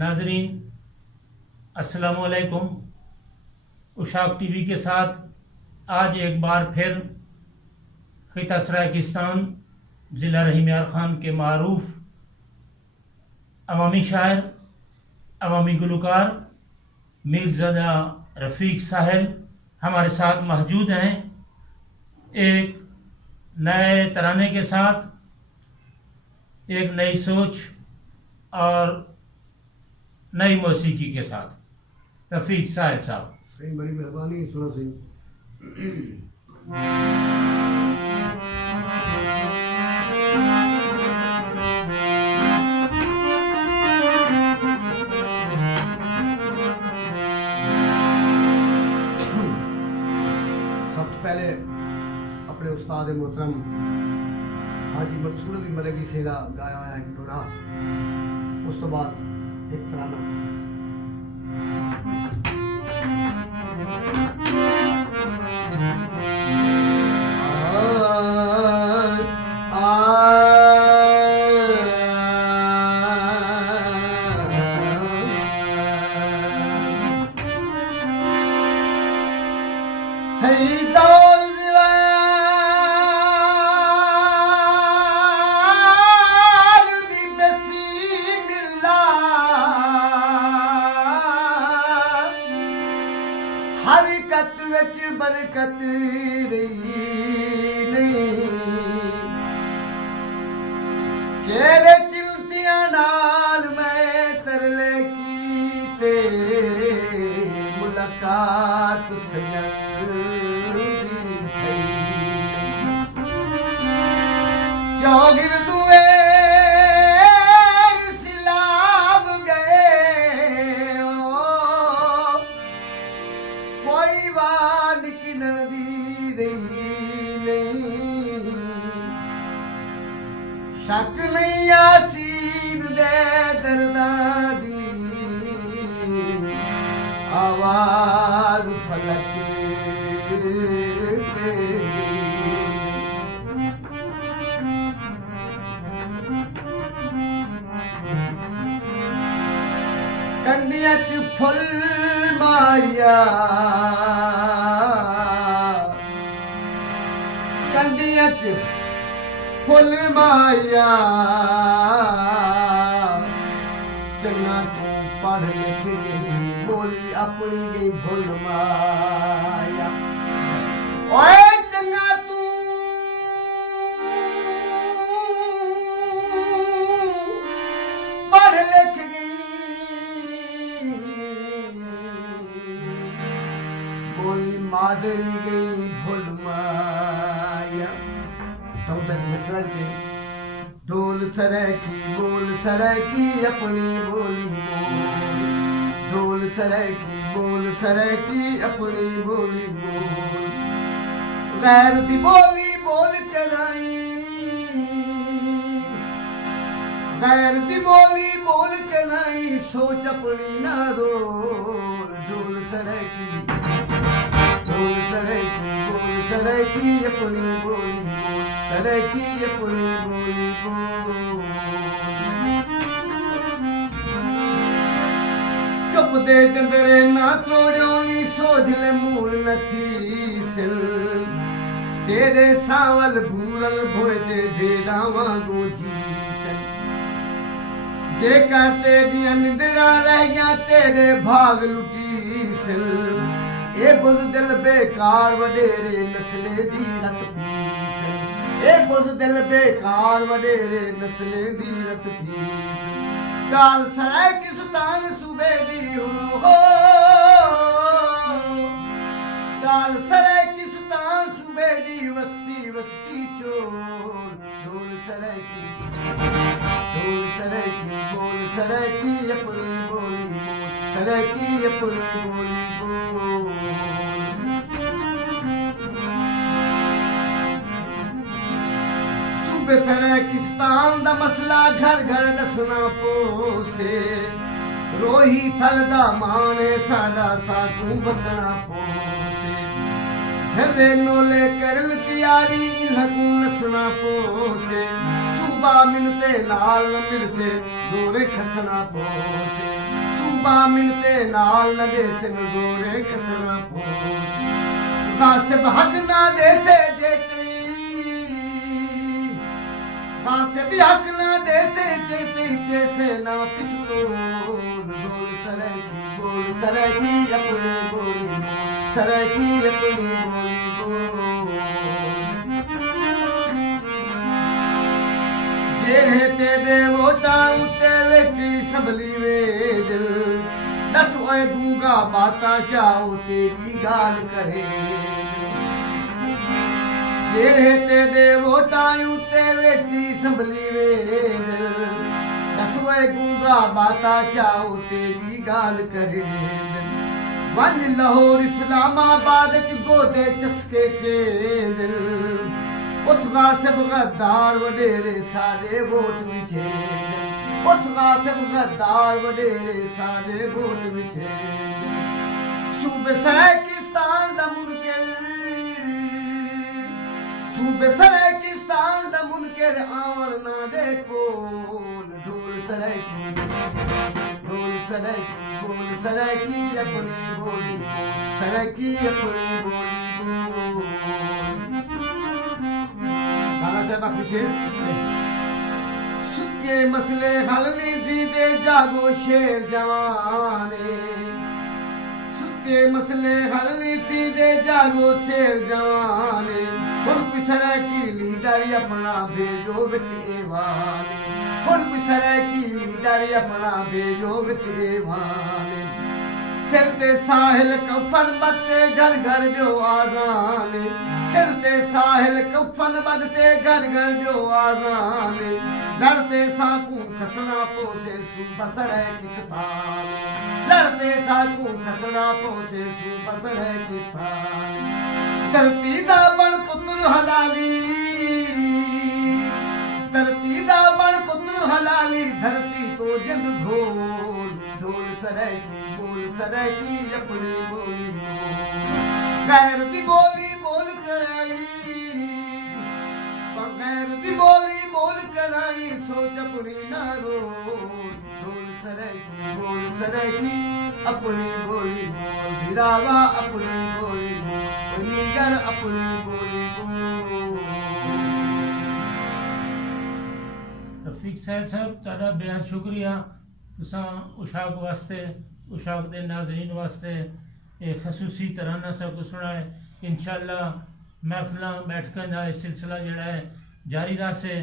नाजरीन अस्सलामुअलैकुम। उशाक टीवी के साथ आज एक बार फिर खिता सराकिस्तान ज़िला रहीम खान के मारूफ अवामी शायर, अवामी गुलकार मीरज़ादा रफ़ीक साहल हमारे साथ मौजूद हैं, एक नए तराने के साथ, एक नई सोच और नई मौसीकी के साथ। रफ़ीक साहल साहब, सही, बड़ी मेहरबानी। सुनो सही। सबसे पहले अपने उस्ताद मोहतरम हाजी मंसूर अली मलगी से गाया हुआ एक डोड़ा, उस तो बाद एक तराना। हरकत विच बरकत रही नहीं, केड़े चिलतियां नाल मैं तरले कीते, मुलाकात सजन दी थई। चौगिर दुए सिलाब गए, कोई वार निकलन दी रही नहीं। शक नहीं यासीन दे दर्दां दी, आवाज फलक ते कंडियां च फुल माया, कंडियां च फुल माया, चंगा तू पढ़ लिख गई, बोली अपनी गई भुल माया। ओए चंगा तू पढ़ लिख गई, बोली मादरी गई भुल माया। तो तक मिसर थे ढोल सरैकी बोल सरैकी अपनी बोली बोल, ढोल सरैकी बोल सरैकी अपनी बोली बोल। गैर दी बोली बोल कराई, गैर दी बोली बोल कराई, सोच अपनी ना रोल। ढोल सरैकी बोल सरैकी बोल सरैकी अपनी बोली बोल, सरैकी अपनी बोली बोल। चुप दे जंदरे ना तोड़ियो नी, सोझले मूल नथी सिल, तेरे सावल भूरल भोए भेड़ा वांगू जीसन। जेका तेरियां निंदरा रह गया तेरे भाग लुटी सिल, ए बुज़ दिल बेकार वडेरे नस्ले दी रत पीसन। ए बुज़ दिल बेकार वडेरे नस्ले दी रत पीसन। गाल सराकिस्तान सूबे दी हो, गाल सराकिस्तान सूबे दी वस्ती वस्ती चोर। ढोल सरैकी बोल सरैकी अपनी बोली बोल, सरैकी अपनी बोली बोल। सूबे सराकिस्तान दा मसला घर घर दसना पोसे, रोही थल दा माने साडा साकू बसना पोसे। झर्रे नोले करल तैयारी इन्हकू नसना पोसे, सूबा मिलते नाल मिल से जोरे खसना पोसे। महबूबा मिनते नाल न दे से नजोरे कसना पोस गासिब हक ना दे से जेती गासिब हक ना दे से जेती जैसे ना पिस्तौल डोल सरकी अपनी बोली सरकी अपनी बोली जेड़े तेरे वोटा उते वेची संभली वे दिल दस ओए गूंगा बाता क्या ओ तेरी गाल करे जेड़े तेरे वोटा उते वेची संभली वे दिल दस ओए गूंगा बाता क्या ओ तेरी गाल करे वन लाहौर इस्लामाबाद च गोदे चस्के चे दिल उस गासिब गद्दार वडेरे साडे वोट विछे उस गासिब गद्दार वडेरे साडे वोट विछे सूबे सराकिस्तान दा मुनकिर सूबे सराकिस्तान दा मुनकिर आवन ना दे कोल ढोल सराकी बोल सराकी अपनी बोली सराकी अपनी बोली गाना साहब आखिरी शेर सुके मसले हल नहीं दी दे जागो शेर जवाने सुके मसले हल नहीं दी दे जागो शेर जवाने हुण पिछड़ा की लीडर अपना भेजो विच एवाने हुण पिछड़ा की लीडर अपना भेजो विच एवाने सिर ते साहिल कफन बदते घर घर जो आज़ान सिर ते साहिल कफन बदते घर घर जो आज़ान लड़ते साकू खसना पोसे सू बसर है किस्तान लड़ते साकू खसना पोसे सू बसर है किस्तान धरती दा बन पुत्र हलाली धरती दा बन पुत्र हलाली धरती तो जग घोल ढोल सराकी सराकी अपनी बोली गैर दी बोली बोल कराई बगैर दी बोली बोल कराई सोच अपनी ना ढोल सराकी अपनी बोली बोल भिरावा अपनी बोली बोल नीगर अपनी बोली बोल रफीक साहब तुहाडा बेहद शुक्रिया तुसां उशाक वास्ते उशाक दे नाज़रीन वास्ते एक खसूसी तराना सब को सुनाए इंशाअल्लाह महफिलां बैठकां दा सिलसिला जिहड़ा है जारी रहे